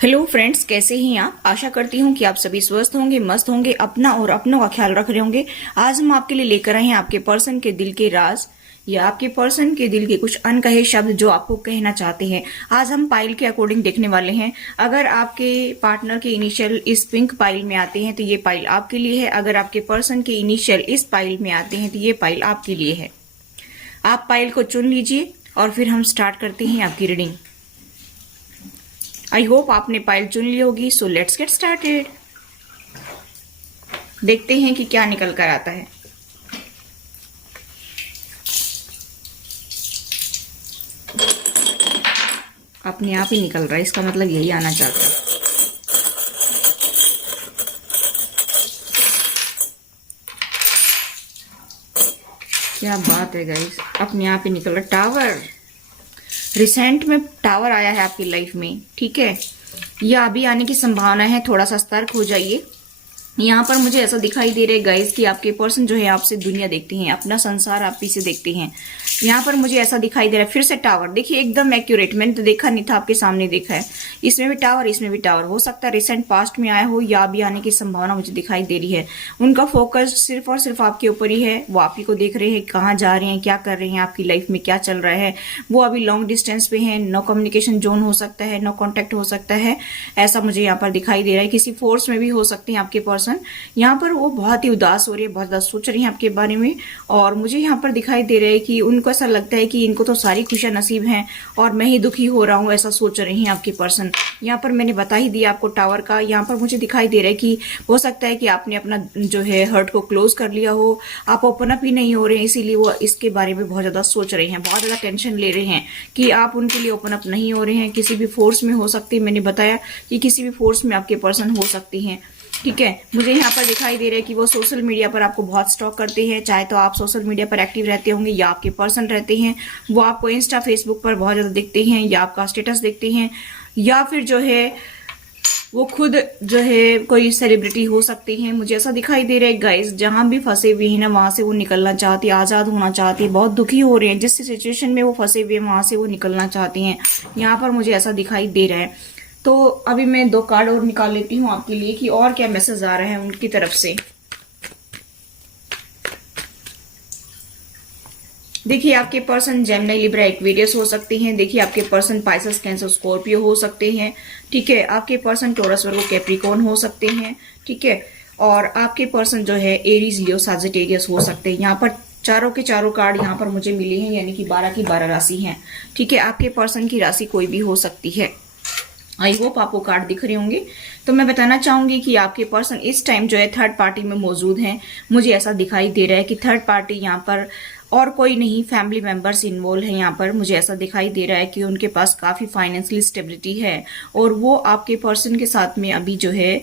Hello friends, कैसे हैं आप। आशा करती हूँ कि आप सभी स्वस्थ होंगे, मस्त होंगे, अपना और अपनों का ख्याल रख रहे होंगे। आज हम आपके लिए लेकर आए हैं आपके पर्सन के दिल के राज या आपके पर्सन के दिल के कुछ अनकहे शब्द जो आपको कहना चाहते हैं। आज हम पाइल के अकॉर्डिंग देखने वाले हैं। अगर आपके पार्टनर के इनिशियल इस पिंक पाइल में आते हैं तो ये पाइल आपके लिए है। अगर आपके पर्सन के इनिशियल इस पाइल में आते हैं तो ये पाइल आपके लिए है। आप पाइल को चुन लीजिए और फिर हम स्टार्ट करते हैं आपकी रीडिंग। आई होप आपने पाइल चुन ली होगी। So let's get started. देखते हैं कि क्या निकल कर आता है। अपने आप ही निकल रहा है, इसका मतलब यही आना चाहता है। क्या बात है गाइस, अपने आप ही निकल रहा। टावर, रिसेंट में टावर आया है आपकी लाइफ में, ठीक है। या अभी आने की संभावना है, थोड़ा सा सतर्क हो जाइए। यहाँ पर मुझे ऐसा दिखाई दे रहा है गाइस कि आपके पर्सन जो है आपसे दुनिया देखते हैं, अपना संसार आप ही से देखते हैं। यहाँ पर मुझे ऐसा दिखाई दे रहा है। फिर से टावर, देखिए एकदम एक्यूरेट, मैंने तो देखा नहीं था, आपके सामने देखा है। इसमें भी टावर, इसमें भी टावर। हो सकता है रिसेंट पास्ट में आया हो या अभी आने की संभावना मुझे दिखाई दे रही है। उनका फोकस सिर्फ और सिर्फ आपके ऊपर ही है। वो आप ही को देख रहे हैं, कहाँ जा रहे हैं, क्या कर रहे हैं, आपकी लाइफ में क्या चल रहा है। वो अभी लॉन्ग डिस्टेंस पे है। नो कम्युनिकेशन जोन हो सकता है, नो कॉन्टेक्ट हो सकता है, ऐसा मुझे यहाँ पर दिखाई दे रहा है। किसी फोर्स में भी हो सकते हैं आपके पर्सन। यहाँ पर वो बहुत ही उदास हो रही है, बहुत ज्यादा सोच रही है आपके बारे में। और मुझे यहाँ पर दिखाई दे रहा है कि उनको ऐसा लगता है कि इनको तो सारी खुशियां नसीब हैं और मैं ही दुखी हो रहा हूँ, ऐसा सोच रही हैं आपके पर्सन। यहाँ पर मैंने बता ही दिया आपको टावर का। यहाँ पर मुझे दिखाई दे रहा है कि हो सकता है कि आपने अपना जो है हर्ट को क्लोज कर लिया हो, आप ओपन अप ही नहीं हो रहे हैं, इसीलिए वो इसके बारे में बहुत ज्यादा सोच रहे हैं, बहुत ज्यादा टेंशन ले रहे हैं कि आप उनके लिए ओपन अप नहीं हो रहे हैं। किसी भी फोर्स में हो सकती है, मैंने बताया कि किसी भी फोर्स में आपके पर्सन हो सकती हैं, ठीक है। मुझे यहाँ पर दिखाई दे रहा है कि वो सोशल मीडिया पर आपको बहुत स्टॉक करते हैं। चाहे तो आप सोशल मीडिया पर एक्टिव रहते होंगे या आपके पर्सन रहते हैं, वो आपको इंस्टा फेसबुक पर बहुत ज्यादा देखते हैं या आपका स्टेटस देखते हैं, या फिर जो है वो खुद जो है कोई सेलिब्रिटी हो सकती हैं। मुझे ऐसा दिखाई दे रहा है गाइस, जहां भी फंसे हुए हैं ना वहां से वो निकलना चाहती है, आजाद होना चाहती है, बहुत दुखी हो रहे हैं। जिस सिचुएशन में वो फंसे हुए हैं वहां से वो निकलना चाहती हैं। यहाँ पर मुझे ऐसा दिखाई दे रहा है। तो अभी मैं 2 कार्ड और निकाल लेती हूँ आपके लिए कि और क्या मैसेज आ रहा है उनकी तरफ से। देखिए आपके पर्सन जेमिनी, लिब्रा, एक्वेरियस हो सकते हैं। देखिए आपके पर्सन पाइसेस, कैंसर, स्कॉर्पियो हो सकते हैं, ठीक है। आपके पर्सन टॉरस, वर्गो, कैप्रिकॉर्न हो सकते हैं, ठीक है। और आपके पर्सन जो है एरीज, लियो, सजिटेरियस हो सकते हैं। यहाँ पर चारों के चारों कार्ड यहाँ पर मुझे मिले हैं, यानी कि 12 की 12 राशि हैं, ठीक है। आपके पर्सन की राशि कोई भी हो सकती है। आई होप आपको कार्ड दिख रहे होंगे। तो मैं बताना चाहूंगी कि आपके पर्सन इस टाइम जो है थर्ड पार्टी में मौजूद हैं। मुझे ऐसा दिखाई दे रहा है कि थर्ड पार्टी यहाँ पर और कोई नहीं, फैमिली मेंबर्स इन्वॉल्व है यहाँ पर। मुझे ऐसा दिखाई दे रहा है कि उनके पास काफी फाइनेंशियली स्टेबिलिटी है और वो आपके पर्सन के साथ में अभी जो है,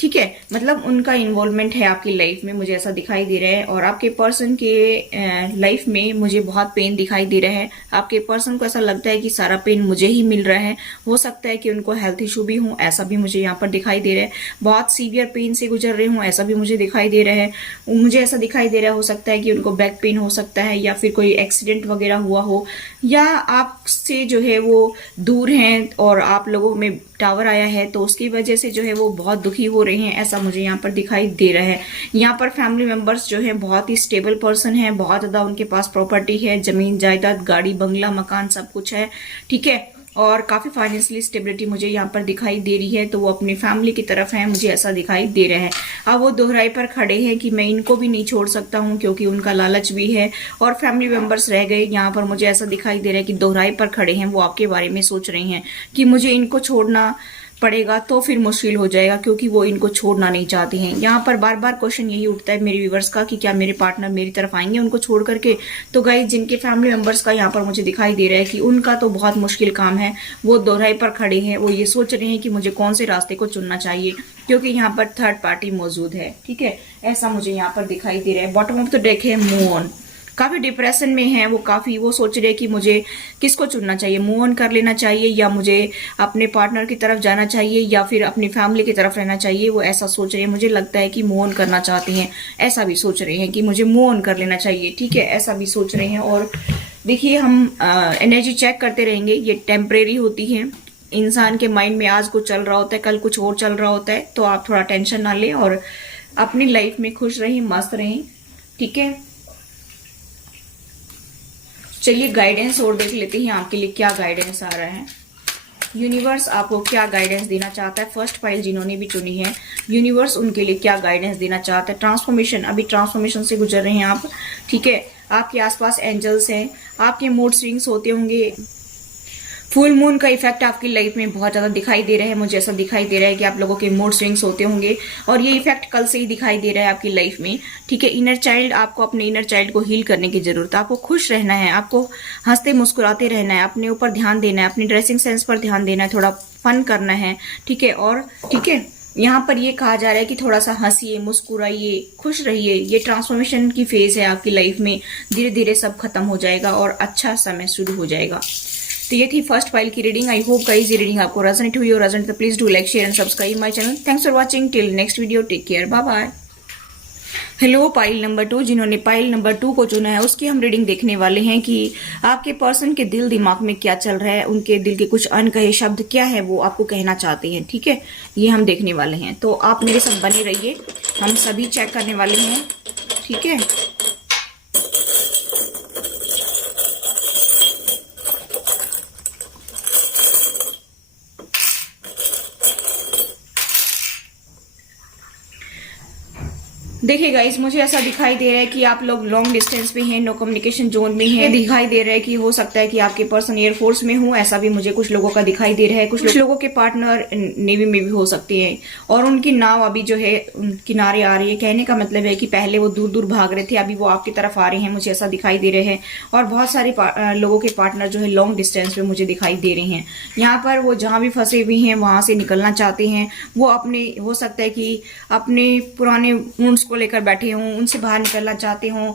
ठीक है। मतलब उनका इन्वॉल्वमेंट है आपकी लाइफ में, मुझे ऐसा दिखाई दे रहा है। और आपके पर्सन के लाइफ में मुझे बहुत पेन दिखाई दे रहा है। आपके पर्सन को ऐसा लगता है कि सारा पेन मुझे ही मिल रहा है। हो सकता है कि उनको हेल्थ इशू भी हो, ऐसा भी मुझे यहाँ पर दिखाई दे रहा है। बहुत सीवियर पेन से गुजर रहे हो, ऐसा भी मुझे दिखाई दे रहा है। मुझे ऐसा दिखाई दे रहा है, हो सकता है कि उनको बैक पेन हो सकता है, या फिर कोई एक्सीडेंट वगैरह हुआ हो, या आपसे जो है वो दूर हैं और आप लोगों में टावर आया है तो उसकी वजह से जो है वो बहुत दुखी हो रहे हैं, ऐसा मुझे यहाँ पर दिखाई दे रहा है। यहाँ पर फैमिली मेंबर्स जो है बहुत ही स्टेबल पर्सन है, बहुत ज्यादा उनके पास प्रॉपर्टी है, जमीन जायदाद, गाड़ी, बंगला, मकान, सब कुछ है, ठीक है। और काफी फाइनेंशियली स्टेबिलिटी मुझे यहाँ पर दिखाई दे रही है। तो वो अपनी फैमिली की तरफ है, मुझे ऐसा दिखाई दे रहा है। अब वो दोहराई पर खड़े हैं कि मैं इनको भी नहीं छोड़ सकता हूँ, क्योंकि उनका लालच भी है और फैमिली मेंबर्स रह गए। यहाँ पर मुझे ऐसा दिखाई दे रहा है कि दोहराई पर खड़े हैं, वो आपके बारे में सोच रहे हैं कि मुझे इनको छोड़ना पड़ेगा तो फिर मुश्किल हो जाएगा, क्योंकि वो इनको छोड़ना नहीं चाहते हैं। यहाँ पर बार बार क्वेश्चन यही उठता है मेरे व्यूवर्स का कि क्या मेरे पार्टनर मेरी तरफ आएंगे उनको छोड़ करके। तो गाइस, जिनके फैमिली मेंबर्स का यहाँ पर मुझे दिखाई दे रहा है कि उनका तो बहुत मुश्किल काम है, वो दोहराई पर खड़े हैं, वो ये सोच रहे हैं कि मुझे कौन से रास्ते को चुनना चाहिए, क्योंकि यहाँ पर थर्ड पार्टी मौजूद है, ठीक है। ऐसा मुझे यहाँ पर दिखाई दे रहा है। बॉटम ऑफ द डेक है मूव ऑन। काफी डिप्रेशन में है वो, काफी वो सोच रहे हैं कि मुझे किसको चुनना चाहिए, मूव ऑन कर लेना चाहिए या मुझे अपने पार्टनर की तरफ जाना चाहिए या फिर अपनी फैमिली की तरफ रहना चाहिए। वो ऐसा सोच रहे हैं। मुझे लगता है कि मूव ऑन करना चाहते हैं, ऐसा भी सोच रहे हैं कि मुझे मूव ऑन कर लेना चाहिए, ठीक है, ऐसा भी सोच रहे हैं। और देखिए हम एनर्जी चेक करते रहेंगे, ये टेम्परेरी होती है, इंसान के माइंड में आज कुछ चल रहा होता है, कल कुछ और चल रहा होता है। तो आप थोड़ा टेंशन ना लें और अपनी लाइफ में खुश रहें, मस्त रहें, ठीक है। चलिए गाइडेंस और देख लेते हैं आपके लिए क्या गाइडेंस आ रहा है। यूनिवर्स आपको क्या गाइडेंस देना चाहता है। फर्स्ट फाइल जिन्होंने भी चुनी है, यूनिवर्स उनके लिए क्या गाइडेंस देना चाहता है। ट्रांसफॉर्मेशन, अभी ट्रांसफॉर्मेशन से गुजर रहे हैं आप, ठीक है। आपके आसपास एंजल्स हैं, आपके मूड स्विंग्स होते होंगे। फुल मून का इफेक्ट आपकी लाइफ में बहुत ज्यादा दिखाई दे रहा है। मुझे ऐसा दिखाई दे रहा है कि आप लोगों के मूड स्विंग्स होते होंगे और ये इफेक्ट कल से ही दिखाई दे रहा है आपकी लाइफ में, ठीक है। इनर चाइल्ड, आपको अपने इनर चाइल्ड को हील करने की जरूरत है। आपको खुश रहना है, आपको हंसते मुस्कुराते रहना है, अपने ऊपर ध्यान देना है, अपनी ड्रेसिंग सेंस पर ध्यान देना है, थोड़ा फन करना है, ठीक है। और ठीक है, यहाँ पर ये कहा जा रहा है कि थोड़ा सा हंसिए, मुस्कुराइए, खुश रहिए। ये ट्रांसफॉर्मेशन की फेज है आपकी लाइफ में। धीरे धीरे सब खत्म हो जाएगा और अच्छा समय शुरू हो जाएगा। तो ये थी फर्स्ट फाइल की रीडिंग। आई होप गाइस ये रीडिंग आपको रेजोनेट हुई और रेजोनेट तो please do like, share and subscribe my channel. Thanks for watching, till next video, take care, bye bye. Hello pile number 2, जिन्होंने पाइल नंबर 2 को चुना है उसकी हम रीडिंग देखने वाले हैं कि आपके पर्सन के दिल दिमाग में क्या चल रहा है, उनके दिल के कुछ अनकहे शब्द क्या है वो आपको कहना चाहते हैं, ठीक है। ये हम देखने वाले हैं, तो आप मेरे साथ बने रहिए, हम सभी चेक करने वाले हैं, ठीक है। देखिए गाइस, मुझे ऐसा दिखाई दे रहा है कि आप लोग लॉन्ग डिस्टेंस पे हैं, नो कम्युनिकेशन जोन में हैं। दिखाई दे रहा है कि हो सकता है कि आपके पर्सन एयरफोर्स में हो, ऐसा भी मुझे कुछ लोगों का दिखाई दे रहा है। कुछ लोगों के पार्टनर नेवी में भी हो सकते हैं और उनकी नाव अभी जो है किनारे आ रही है। कहने का मतलब है कि पहले वो दूर दूर भाग रहे थे, अभी वो आपकी तरफ आ रहे हैं, मुझे ऐसा दिखाई दे रहे हैं। और बहुत सारे लोगों के पार्टनर जो है लॉन्ग डिस्टेंस पे मुझे दिखाई दे रहे हैं। यहाँ पर वो जहां भी फंसे हुए हैं वहां से निकलना चाहते हैं। वो अपने, हो सकता है कि अपने पुराने वुंड्स को लेकर बैठे हों, उनसे बाहर निकलना चाहते हों,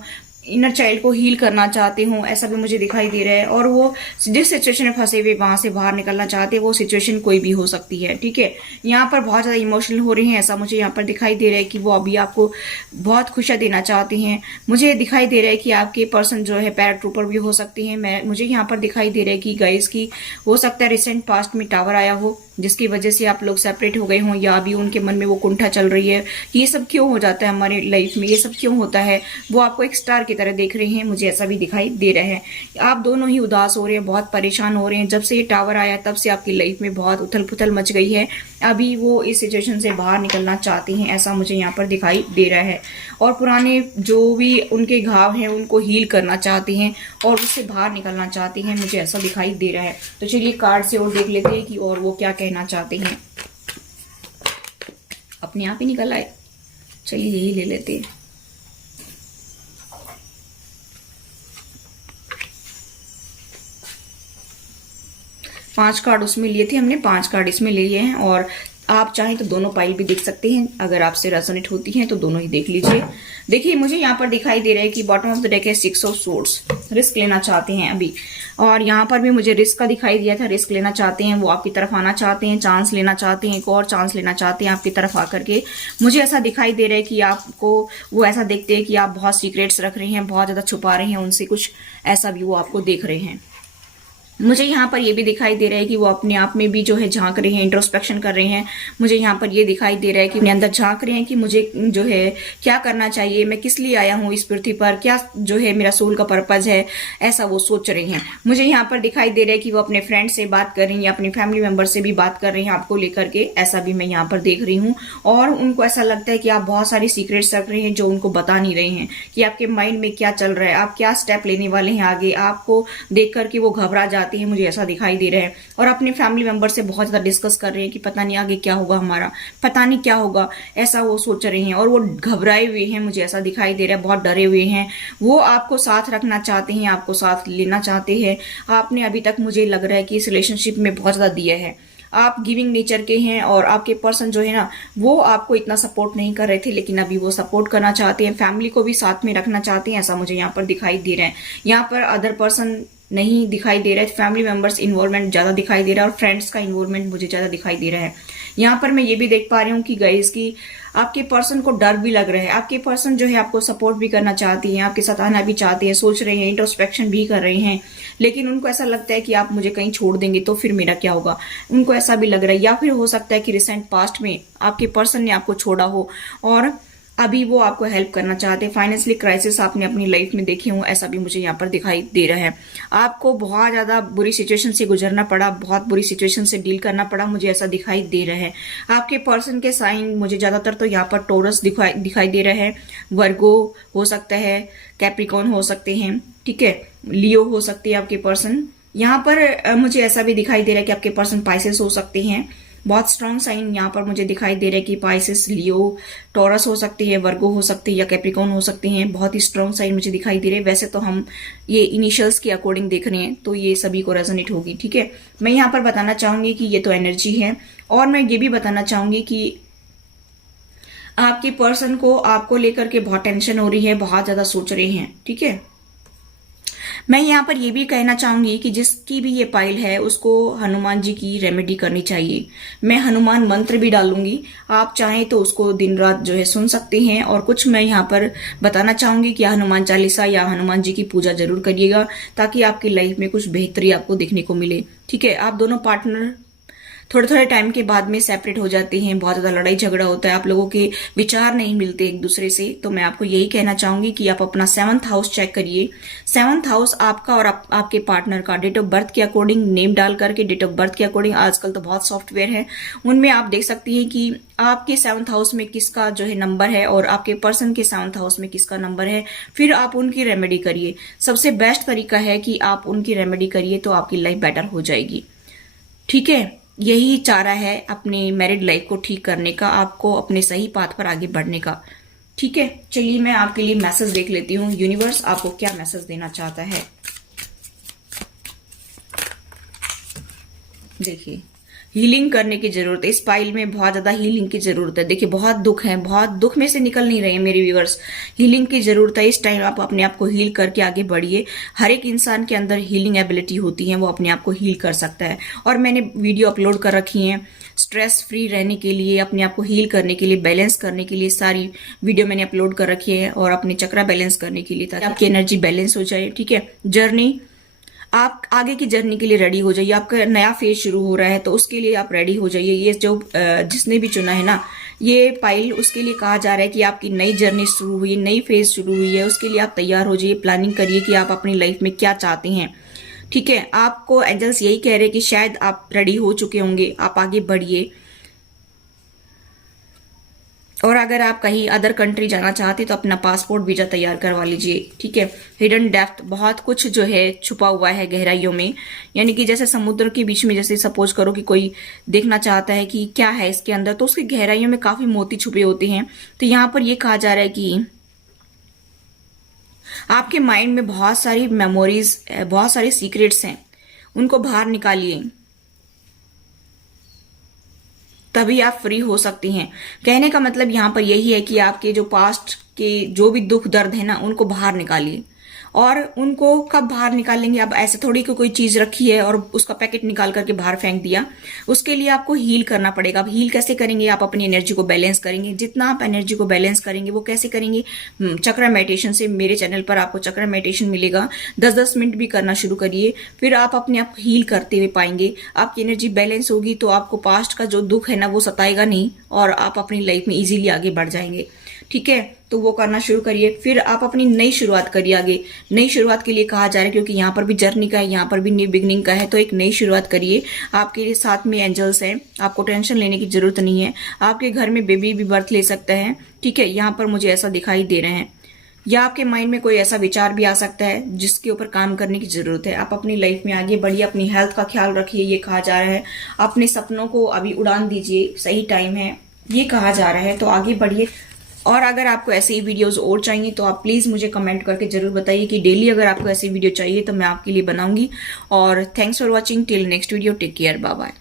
इनर चाइल्ड को हील करना चाहते हों, ऐसा भी मुझे दिखाई दे रहा है। और वो जिस सिचुएशन में फंसे हुए वहां से बाहर निकलना चाहते हैं, वो सिचुएशन कोई भी हो सकती है, ठीक है। यहाँ पर बहुत ज्यादा इमोशनल हो रहे हैं, ऐसा मुझे यहाँ पर दिखाई दे रहा है कि वो अभी आपको बहुत खुशियां देना चाहते हैं। मुझे दिखाई दे रहा है कि आपके पर्सन जो है पैराट्रूपर भी हो सकते हैं। मुझे यहाँ पर दिखाई दे रहा है कि गाइस की हो सकता है रिसेंट पास्ट में टावर आया हो, जिसकी वजह से आप लोग सेपरेट हो गए हों, या अभी उनके मन में वो कुंठा चल रही है। ये सब क्यों हो जाता है हमारे लाइफ में, ये सब क्यों होता है। वो आपको एक स्टार की तरह देख रहे हैं, मुझे ऐसा भी दिखाई दे रहा है। आप दोनों ही उदास हो रहे हैं, बहुत परेशान हो रहे हैं। जब से ये टावर आया तब से आपकी लाइफ में बहुत उथल पुथल मच गई है। अभी वो इस सिचुएशन से बाहर निकलना चाहते हैं, ऐसा मुझे यहाँ पर दिखाई दे रहा है। और पुराने जो भी उनके घाव हैं उनको हील करना चाहते हैं और उससे बाहर निकलना चाहते हैं, मुझे ऐसा दिखाई दे रहा है। तो चलिए कार्ड से और देख लेते हैं कि और वो क्या कहना चाहते हैं। अपने आप ही निकल आए, चलिए यही ले लेते हैं। पांच कार्ड उसमें लिए थे हमने, 5 कार्ड इसमें ले लिए हैं। और आप चाहें तो दोनों पाइल भी देख सकते हैं, अगर आपसे रेजोनेट होती हैं तो दोनों ही देख लीजिए। देखिए मुझे यहाँ पर दिखाई दे रहा है कि बॉटम ऑफ द डेक है 6 ऑफ सोर्ड्स। रिस्क लेना चाहते हैं अभी, और यहाँ पर भी मुझे रिस्क का दिखाई दिया था। रिस्क लेना चाहते हैं, वो आपकी तरफ आना चाहते हैं, चांस लेना चाहते हैं, एक और चांस लेना चाहते हैं आपकी तरफ आकर के। मुझे ऐसा दिखाई दे रहा है कि आपको वो ऐसा देखते हैं कि आप बहुत सीक्रेट्स रख रहे हैं, बहुत ज्यादा छुपा रहे हैं उनसे कुछ, ऐसा भी वो आपको देख रहे हैं। मुझे यहाँ पर ये भी दिखाई दे रहा है कि वो अपने आप में भी जो है झांक रहे हैं, इंट्रोस्पेक्शन कर रहे हैं। मुझे यहाँ पर ये दिखाई दे रहा है कि अपने अंदर झांक रहे हैं कि मुझे जो है क्या करना चाहिए, मैं किस लिए आया हूँ इस पृथ्वी पर, क्या जो है मेरा सोल का पर्पज है, ऐसा वो सोच रहे हैं। मुझे यहाँ पर दिखाई दे रहा है कि वो अपने फ्रेंड से बात कर रही हैं, अपने फैमिली मेंबर से भी बात कर रहे हैं आपको लेकर के, ऐसा भी मैं यहाँ पर देख रही हूँ। और उनको ऐसा लगता है कि आप बहुत सारी सीक्रेट्स रख रहे हैं जो उनको बता नहीं रहे हैं, कि आपके माइंड में क्या चल रहा है, आप क्या स्टेप लेने वाले हैं आगे। आपको देख करके वो घबरा जाते हैं, मुझे ऐसा दिखाई दे रहा है। और अपने फैमिली मेंबर से बहुत ज्यादा डिस्कस कर रहे हैं कि पता नहीं आगे क्या होगा हमारा, पता नहीं क्या होगा, ऐसा वो सोच रहे हैं। और वो घबराए हुए हैं, मुझे ऐसा दिखाई दे रहा है, बहुत डरे हुए हैं। वो आपको साथ रखना चाहते हैं, आपको साथ लेना चाहते हैं। आपने अभी तक मुझे लग रहा है कि इस रिलेशनशिप में बहुत ज्यादा दिया है, आप गिविंग नेचर के हैं। और आपके पर्सन जो है ना, वो आपको इतना सपोर्ट नहीं कर रहे थे, लेकिन अभी वो सपोर्ट करना चाहते हैं, फैमिली को भी साथ में रखना चाहते हैं, ऐसा मुझे यहाँ पर दिखाई दे रहा है। यहाँ पर अदर पर्सन नहीं दिखाई दे रहा है। फैमिली मेंबर्स इन्वॉल्वमेंट ज्यादा दिखाई दे रहा है और फ्रेंड्स का इन्वॉल्वमेंट मुझे ज्यादा दिखाई दे रहा है। यहाँ पर मैं ये भी देख पा रही हूँ कि गाइस की आपके पर्सन को डर भी लग रहा है। आपके पर्सन जो है आपको सपोर्ट भी करना चाहती हैं, आपके साथ आना भी चाहते हैं, सोच रहे हैं, इंट्रोस्पेक्शन भी कर रहे हैं, लेकिन उनको ऐसा लगता है कि आप मुझे कहीं छोड़ देंगे तो फिर मेरा क्या होगा। उनको ऐसा भी लग रहा है, या फिर हो सकता है कि रिसेंट पास्ट में आपके पर्सन ने आपको छोड़ा हो और अभी वो आपको हेल्प करना चाहते हैं। फाइनेंशियली क्राइसिस आपने अपनी लाइफ में देखे हो, ऐसा भी मुझे यहाँ पर दिखाई दे रहा है। आपको बहुत ज्यादा बुरी सिचुएशन से गुजरना पड़ा, बहुत बुरी सिचुएशन से डील करना पड़ा, मुझे ऐसा दिखाई दे रहा है। आपके पर्सन के साइन मुझे ज्यादातर तो यहाँ पर टोरस दिखाई दे रहा है, वर्गो हो सकता है, कैप्रिकॉर्न हो सकते हैं, ठीक है, लियो हो सकती है आपके पर्सन। यहाँ पर मुझे ऐसा भी दिखाई दे रहा है कि आपके पर्सन पाइसेस हो सकते हैं। बहुत स्ट्रॉन्ग साइन यहाँ पर मुझे दिखाई दे रहा है कि पाइसेस, लियो, टॉरस हो सकती है, वर्गो हो सकती है या कैप्रिकॉर्न हो सकती हैं। बहुत ही स्ट्रॉन्ग साइन मुझे दिखाई दे रहे हैं। वैसे तो हम ये इनिशियल्स के अकॉर्डिंग देख रहे हैं तो ये सभी को रेजोनेट होगी, ठीक है। मैं यहाँ पर बताना चाहूंगी कि ये तो एनर्जी है, और मैं ये भी बताना चाहूंगी कि आपके पर्सन को आपको लेकर के बहुत टेंशन हो रही है, बहुत ज्यादा सोच रहे हैं, ठीक है। मैं यहाँ पर ये भी कहना चाहूंगी कि जिसकी भी ये पाइल है उसको हनुमान जी की रेमेडी करनी चाहिए। मैं हनुमान मंत्र भी डालूंगी, आप चाहें तो उसको दिन रात जो है सुन सकते हैं। और कुछ मैं यहाँ पर बताना चाहूंगी कि हनुमान चालीसा या हनुमान जी की पूजा जरूर करिएगा, ताकि आपकी लाइफ में कुछ बेहतरी आपको देखने को मिले, ठीक है। आप दोनों पार्टनर थोड़े थोड़े टाइम के बाद में सेपरेट हो जाते हैं, बहुत ज्यादा लड़ाई झगड़ा होता है, आप लोगों के विचार नहीं मिलते एक दूसरे से। तो मैं आपको यही कहना चाहूंगी कि आप अपना 7th हाउस चेक करिए। 7th हाउस आपका और आपके पार्टनर का डेट ऑफ बर्थ के अकॉर्डिंग, नेम डाल करके डेट ऑफ बर्थ के अकॉर्डिंग, आजकल तो बहुत सॉफ्टवेयर है, उनमें आप देख सकती हैं कि आपके 7th हाउस में किसका जो है नंबर है और आपके पर्सन के 7th हाउस में किसका नंबर है, फिर आप उनकी रेमेडी करिए। सबसे बेस्ट तरीका है कि आप उनकी रेमेडी करिए तो आपकी लाइफ बेटर हो जाएगी, ठीक है। यही चारा है अपने मैरिड लाइफ को ठीक करने का, आपको अपने सही पाथ पर आगे बढ़ने का, ठीक है। चलिए मैं आपके लिए मैसेज देख लेती हूँ, यूनिवर्स आपको क्या मैसेज देना चाहता है। देखिए, हीलिंग करने की जरूरत है, इस पाइल में बहुत ज्यादा हीलिंग की जरूरत है। देखिए बहुत दुख है, बहुत दुख में से निकल नहीं रहे हैं मेरे व्यूअर्स, हीलिंग की जरूरत है। इस टाइम आप अपने आप को हील करके आगे बढ़िए। हर एक इंसान के अंदर हीलिंग एबिलिटी होती है, वो अपने आप को हील कर सकता है। और मैंने वीडियो अपलोड कर रखी है स्ट्रेस फ्री रहने के लिए, अपने आप को हील करने के लिए, बैलेंस करने के लिए, सारी वीडियो मैंने अपलोड कर रखी है। और अपने चक्रा बैलेंस करने के लिए, ताकि आपकी एनर्जी बैलेंस हो जाए, ठीक है। जर्नी, आप आगे की जर्नी के लिए रेडी हो जाइए। आपका नया फेज शुरू हो रहा है तो उसके लिए आप रेडी हो जाइए। ये जो जिसने भी चुना है ना ये पाइल, उसके लिए कहा जा रहा है कि आपकी नई जर्नी शुरू हुई है, नई फेज शुरू हुई है, उसके लिए आप तैयार हो जाइए। प्लानिंग करिए कि आप अपनी लाइफ में क्या चाहते हैं, ठीक है। आपको एंजल्स यही कह रहे हैं कि शायद आप रेडी हो चुके होंगे, आप आगे बढ़िए। और अगर आप कहीं अदर कंट्री जाना चाहते तो अपना पासपोर्ट वीजा तैयार करवा लीजिए, ठीक है। हिडन डेप्थ, बहुत कुछ जो है छुपा हुआ है गहराइयों में, यानी कि जैसे समुद्र के बीच में, जैसे सपोज करो कि कोई देखना चाहता है कि क्या है इसके अंदर, तो उसकी गहराइयों में काफी मोती छुपे होते हैं। तो यहाँ पर यह कहा जा रहा है कि आपके माइंड में बहुत सारी मेमोरीज, बहुत सारे सीक्रेट्स हैं, उनको बाहर निकालिए, तभी आप फ्री हो सकती हैं। कहने का मतलब यहाँ पर यही है कि आपके जो पास्ट के जो भी दुख दर्द है ना, उनको बाहर निकालिए। और उनको कब बाहर निकालेंगे, अब ऐसे थोड़ी कि कोई चीज रखी है और उसका पैकेट निकाल करके बाहर फेंक दिया। उसके लिए आपको हील करना पड़ेगा। अब हील कैसे करेंगे, आप अपनी एनर्जी को बैलेंस करेंगे। जितना आप एनर्जी को बैलेंस करेंगे वो कैसे करेंगे, चक्रा मेडिटेशन से। मेरे चैनल पर आपको चक्रा मेडिटेशन मिलेगा, 10-10 मिनट भी करना शुरू करिए, फिर आप अपने आप हील करते हुए पाएंगे। आपकी एनर्जी बैलेंस होगी तो आपको पास्ट का जो दुख है ना वो सताएगा नहीं, और आप अपनी लाइफ में इजीली आगे बढ़ जाएंगे, ठीक है। तो वो करना शुरू करिए, फिर आप अपनी नई शुरुआत करिए आगे। नई शुरुआत के लिए कहा जा रहा है, क्योंकि यहाँ पर भी जर्नी का है, यहाँ पर भी न्यू बिगनिंग का है, तो एक नई शुरुआत करिए। आपके साथ में एंजल्स हैं, आपको टेंशन लेने की जरूरत नहीं है। आपके घर में बेबी भी बर्थ ले सकता है, ठीक है। यहाँ पर मुझे ऐसा दिखाई दे रहे हैं, या आपके माइंड में कोई ऐसा विचार भी आ सकता है जिसके ऊपर काम करने की जरूरत है। आप अपनी लाइफ में आगे बढ़िए, अपनी हेल्थ का ख्याल रखिए, ये कहा जा रहा है। अपने सपनों को अभी उड़ान दीजिए, सही टाइम है, ये कहा जा रहा है। तो आगे बढ़िए। और अगर आपको ऐसे ही वीडियोस और चाहिए तो आप प्लीज मुझे कमेंट करके जरूर बताइए कि डेली अगर आपको ऐसी वीडियो चाहिए तो मैं आपके लिए बनाऊंगी। और thanks for watching, till next video, take care, bye bye.